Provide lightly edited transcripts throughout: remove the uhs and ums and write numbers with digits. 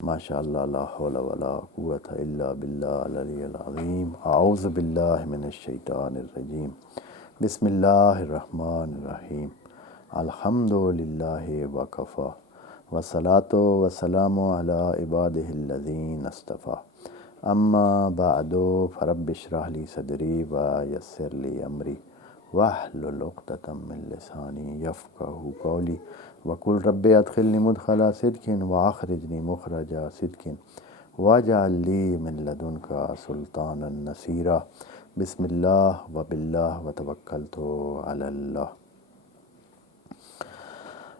MashaAllah, la hawla wa la quwwata illa billah al-aliyyil azim. A'udhu billahi minash shaitanir rajim. Bismillahir rahmanir rahim. Alhamdulillahi wa kafa. Wa salatu wa salamu ala ibadihi alladhina astafa. Amma ba'du, farabbi shrah li sadri wa yassir li amri. Wahlul uqdatam min lisani yafqahu qawli. وقل ربي أدخلني مدخل صدق وأخرجني مخرج صدق واجعل لي من لدنك سلطانا نصيرا بسم الله وبالله وتوكلت على الله.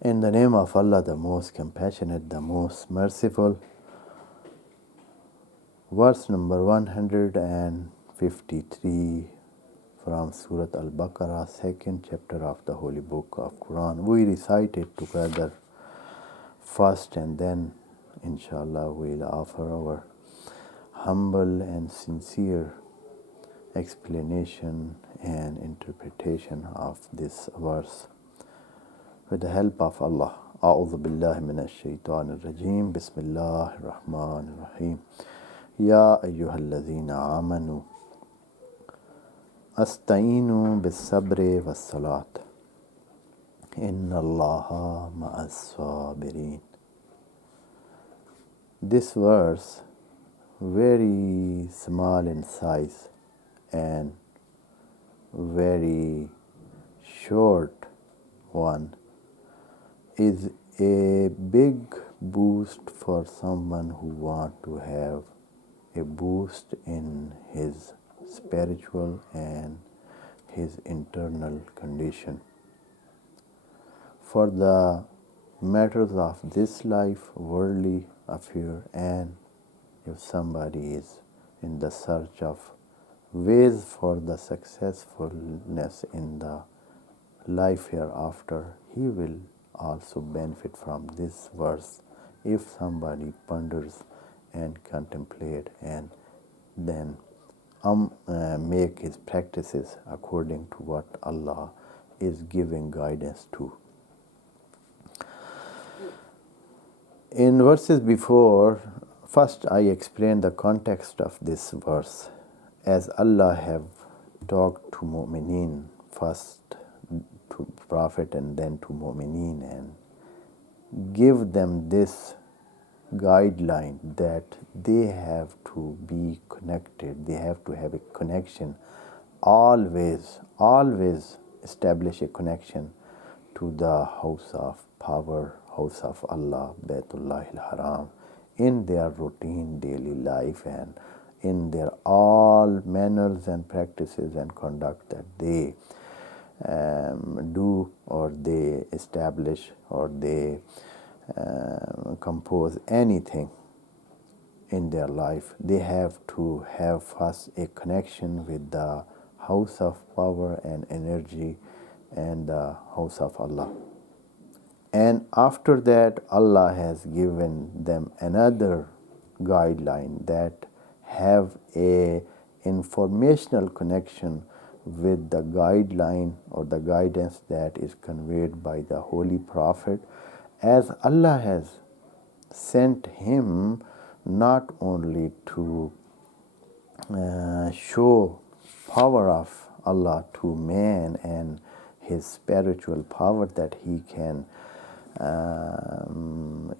In the name of Allah, the most compassionate, the most merciful. Verse number 153 from Surah Al-Baqarah, second chapter of the Holy Book of Quran. We recite it together first, and then inshallah we'll offer our humble and sincere explanation and interpretation of this verse with the help of Allah. A'udhu billahi minash shaitanir rajim. Bismillahir rahmanir rahim. Ya ayyuhalladhina amanu Astainu bis-sabri was-salat. Inna Allaha ma'as-sabirin. This verse, very small in size and very short one, is a big boost for someone who wants to have a boost in his spiritual and his internal condition. For the matters of this life, worldly affair, and if somebody is in the search of ways for the successfulness in the life hereafter, he will also benefit from this verse if somebody ponders and contemplate and then make his practices according to what Allah is giving guidance to. In verses before, first I explained the context of this verse, as Allah have talked to Mu'mineen, first to Prophet and then to Mu'mineen, and give them this guideline that they have to be connected, they have to have a connection, always establish a connection to the house of power, house of Allah, Baytullah al-Haram, in their routine daily life and in their all manners and practices and conduct that they do or they establish or they compose anything in their life. They have to have first a connection with the house of power and energy and the house of Allah. And after that, Allah has given them another guideline that have a informational connection with the guideline or the guidance that is conveyed by the Holy Prophet, as Allah has sent him not only to show power of Allah to man and his spiritual power that he can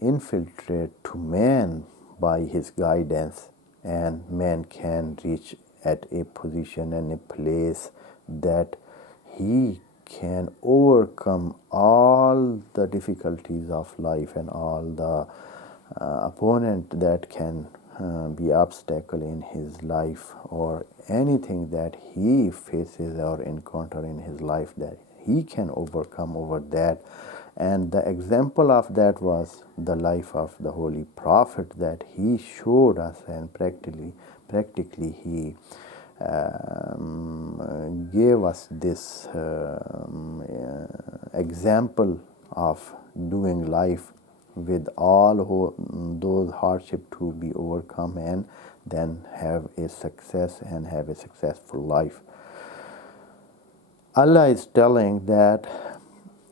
infiltrate to man by his guidance, and man can reach at a position and a place that he can overcome all the difficulties of life and all the opponent that can be obstacle in his life, or anything that he faces or encounter in his life, that he can overcome over that. And the example of that was the life of the Holy Prophet, that he showed us, and practically he gave us this example of doing life with all those hardships to be overcome and then have a success and have a successful life. Allah is telling that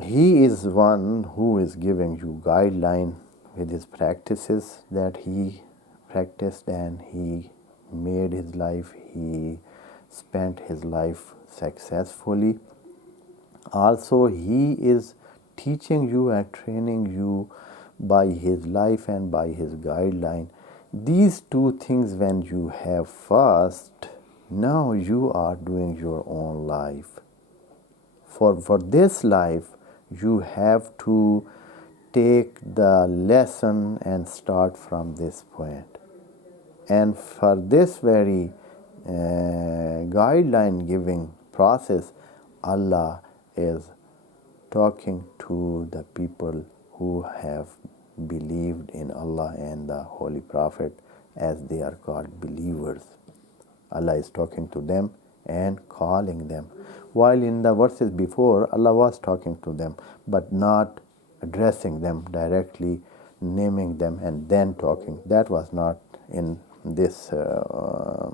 He is one who is giving you guideline with his practices that he practiced, and he made his life, he spent his life successfully. Also, he is teaching you and training you by his life and by his guideline. These two things, when you have first, now you are doing your own life. For this life, you have to take the lesson and start from this point. And for this very guideline giving process, Allah is talking to the people who have believed in Allah and the Holy Prophet, as they are called believers. Allah is talking to them and calling them. While in the verses before, Allah was talking to them, but not addressing them directly, naming them and then talking. That was not in this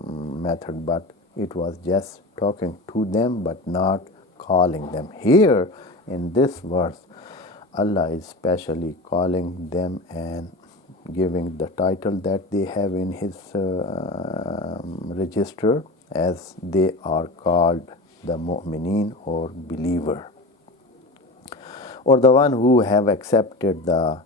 method, but it was just talking to them but not calling them. Here in this verse, Allah is specially calling them and giving the title that they have in his register, as they are called the mu'mineen, or believer, or the one who have accepted the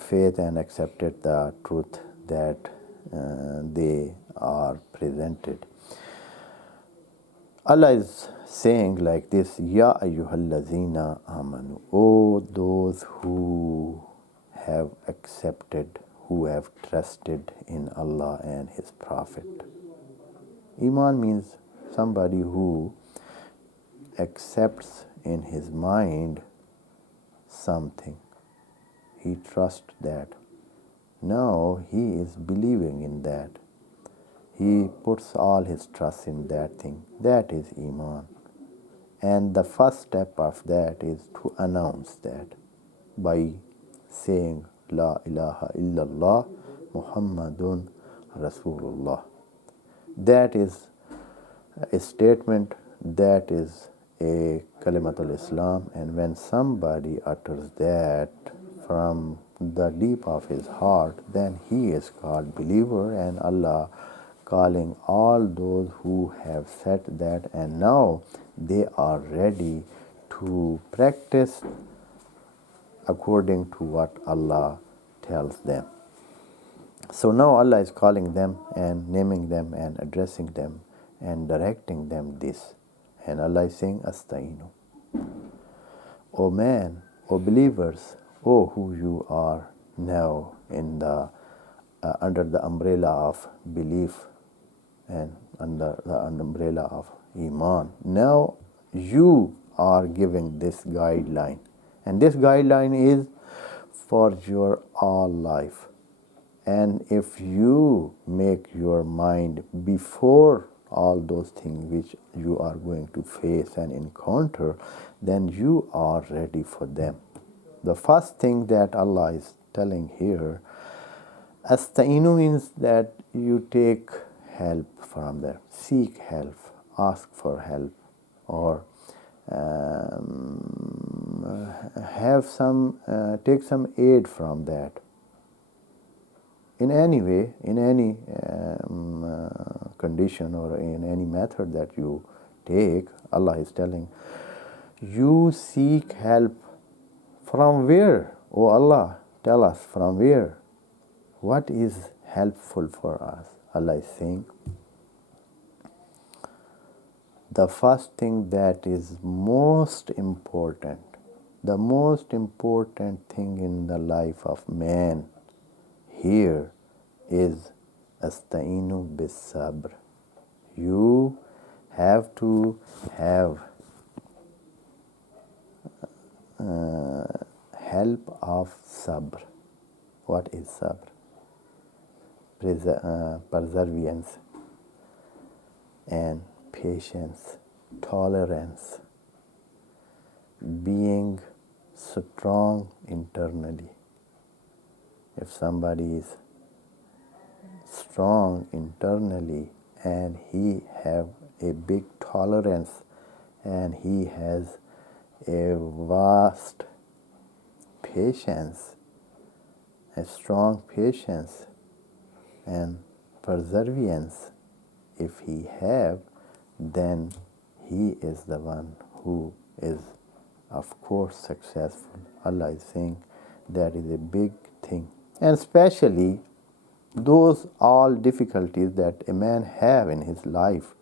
faith and accepted the truth that they are presented. Allah is saying like this, Ya ayyuhallazina amanu, O those who have accepted, who have trusted in Allah and His Prophet. Iman means somebody who accepts in his mind something. He trusts that. Now he is believing in that. He puts all his trust in that thing. That is Iman. And the first step of that is to announce that by saying La ilaha illallah Muhammadun Rasulullah. That is a statement, that is a kalimatul Islam, and when somebody utters that from the deep of his heart, then he is called believer, and Allah calling all those who have said that and now they are ready to practice according to what Allah tells them. So now Allah is calling them and naming them and addressing them and directing them this. And Allah is saying, Astainu. O man, O believers, O who you are now in the under the umbrella of belief and under the umbrella of Iman. Now you are giving this guideline. And this guideline is for your all life. And if you make your mind before all those things which you are going to face and encounter, then you are ready for them. The first thing that Allah is telling here, Astainu, means that you take help from them, seek help, ask for help, or have some, take some aid from that. In any way, in any condition or in any method that you take, Allah is telling, you seek help from where? Oh Allah, tell us from where? What is helpful for us? Allah is saying, the first thing that is most important, the most important thing in the life of man here is Astainu bis sabr. You have to have help of sabr. What is sabr? Perseverance and patience, tolerance, being strong internally. If somebody is strong internally and he have a big tolerance and he has a vast patience, a strong patience and perseverance if he have, then he is the one who is of course successful. Allah is saying that is a big thing. And especially those all difficulties that a man have in his life,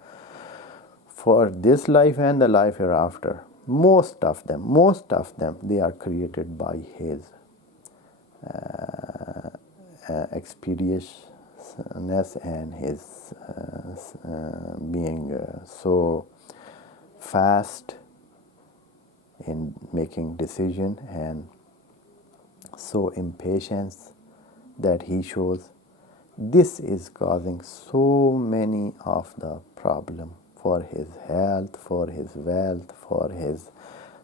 for this life and the life hereafter, most of them, they are created by his expeditiousness and his being so fast in making decision and so impatience that he shows. This is causing so many of the problem for his health, for his wealth, for his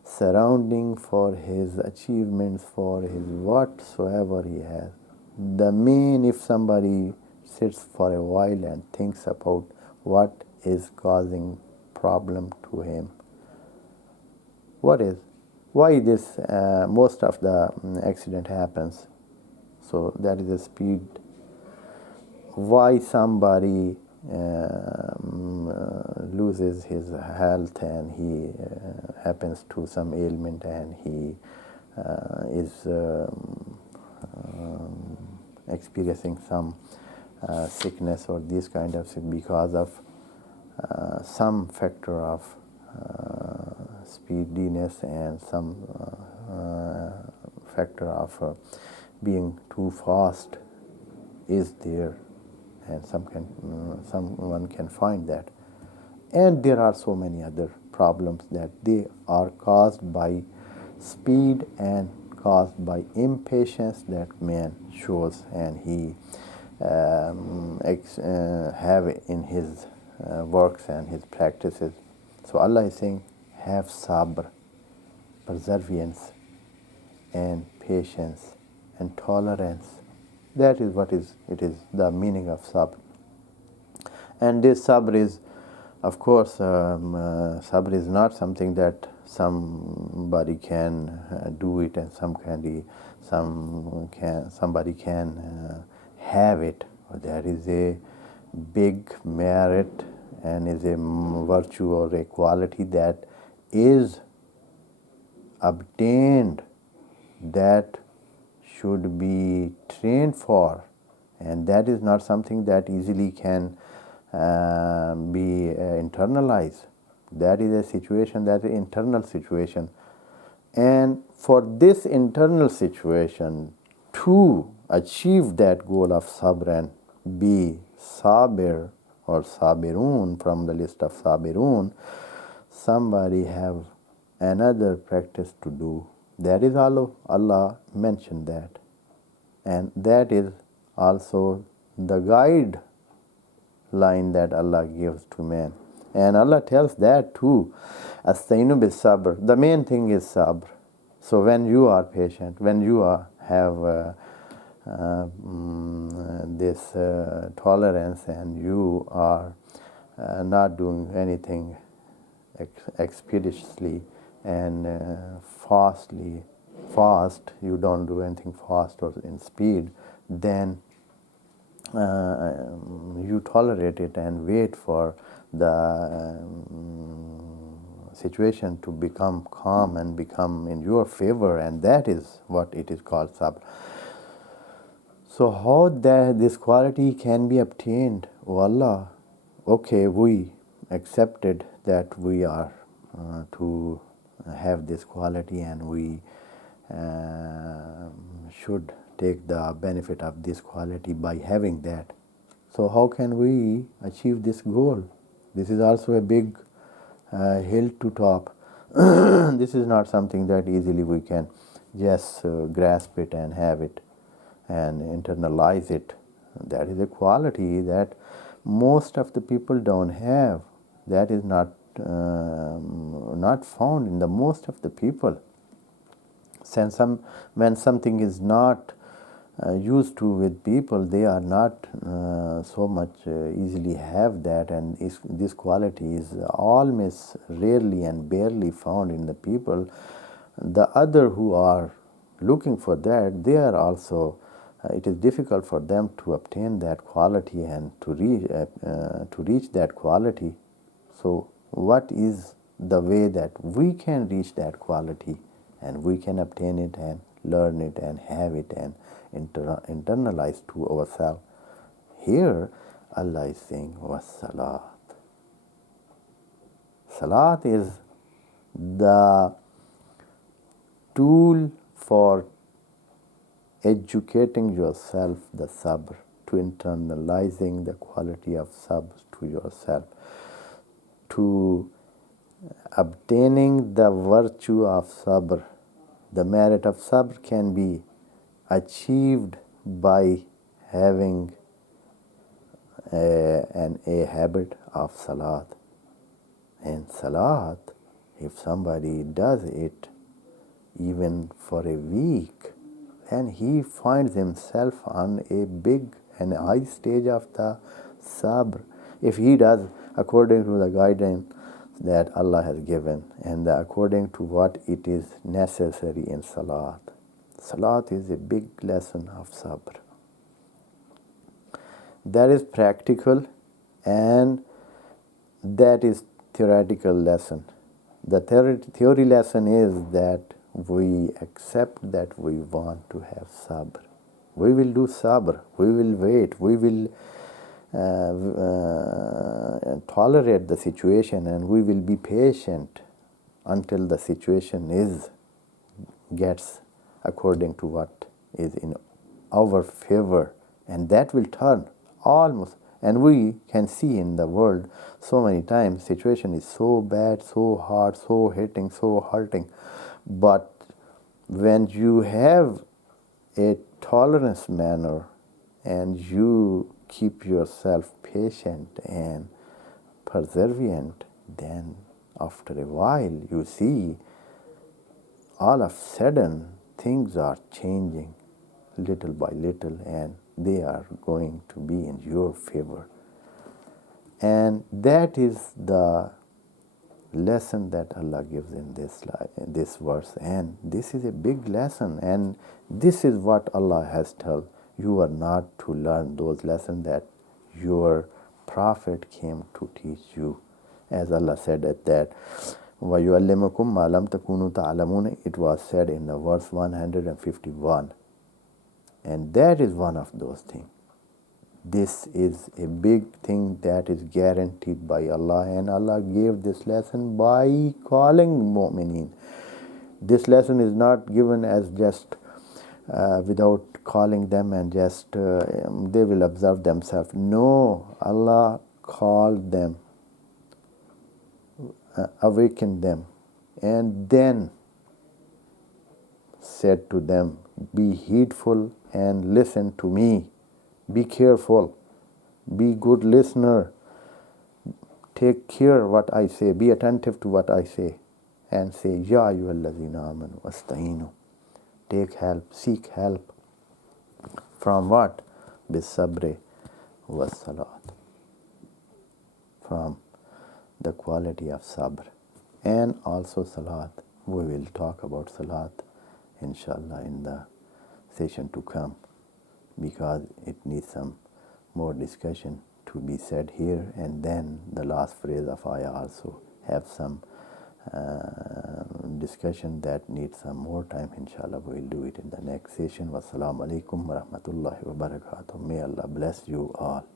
surrounding, for his achievements, for his whatsoever he has. The main, if somebody sits for a while and thinks about what is causing problem to him, why this most of the accident happens. So that is the speed. Why somebody loses his health and he happens to some ailment and he is experiencing some sickness or this kind of thing because of some factor of speediness and some factor of being too fast is there, and someone can find that. And there are so many other problems that they are caused by speed and caused by impatience that man shows and he have in his works and his practices. So Allah is saying, have sabr, perseverance and patience and tolerance. That is what it is the meaning of sabr. And this sabr is, of course, sabr is not something that somebody can do it and somebody can have it. There is a big merit and is a virtue or a quality that is obtained, that should be trained for, and that is not something that easily can be internalized. That is a situation, that is an internal situation. And for this internal situation to achieve that goal of sabr and be sabir or sabirun from the list of sabirun, somebody have another practice to do. That is Allah mentioned that. And that is also the guideline that Allah gives to man. And Allah tells that too. Astainu bis sabr. The main thing is sabr. So when you are patient, when you have this tolerance and you are not doing anything expeditiously and fast, you don't do anything fast or in speed, then you tolerate it and wait for the situation to become calm and become in your favor, and that is what it is called sabr. So how this quality can be obtained? Oh Allah, okay, we accepted that we are to have this quality and we should take the benefit of this quality by having that. So how can we achieve this goal? This is also a big hill to top. This is not something that easily we can just grasp it and have it and internalize it. That is a quality that most of the people don't have. That is not found in the most of the people. Since when something is not used to with people, they are not so much easily have that, and this quality is almost rarely and barely found in the people. The other who are looking for that, they are also it is difficult for them to obtain that quality and to reach that quality. So what is the way that we can reach that quality and we can obtain it and learn it and have it and internalize to ourselves? Here Allah is saying was salat. Salat is the tool for educating yourself the sabr, to internalizing the quality of sabr to yourself, to obtaining the virtue of sabr. The merit of sabr can be achieved by having a habit of salat. And salat, if somebody does it even for a week, then he finds himself on a big and high stage of the sabr. If he does according to the guidance that Allah has given and according to what it is necessary in salat. Salat is a big lesson of sabr. That is practical and that is theoretical lesson. The theory lesson is that we accept that we want to have sabr. We will do sabr. We will wait. We will tolerate the situation and we will be patient until the situation gets according to what is in our favor, and that will turn almost. And we can see in the world so many times situation is so bad, so hard, so hitting, so hurting. But when you have a tolerance manner and you keep yourself patient and perseverant, then after a while you see all of a sudden things are changing little by little and they are going to be in your favor. And that is the lesson that Allah gives in this verse, and this is a big lesson, and this is what Allah has told you are not to learn those lessons that your prophet came to teach you. As Allah said at that, وَيُعَلِّمُكُمْ مَا لَمْ تَكُونُوا تَعْلَمُونَ, it was said in the verse 151. And that is one of those things. This is a big thing that is guaranteed by Allah, and Allah gave this lesson by calling mu'mineen. This lesson is not given as just without calling them and just they will observe themselves. No, Allah called them, awakened them, and then said to them, be heedful and listen to me. Be careful. Be good listener. Take care what I say. Be attentive to what I say. And say, Ya ayyuhallazina amanu wasta'inu. Take help, seek help. From what? Bis-sabri was-salat. From the quality of sabr. And also salat. We will talk about salat, inshallah, in the session to come, because it needs some more discussion to be said here, and then the last phrase of ayah also have some discussion that needs some more time. Inshallah, we will do it in the next session. Wassalamu alaikum wa rahmatullahi wa barakatuh. May Allah bless you all.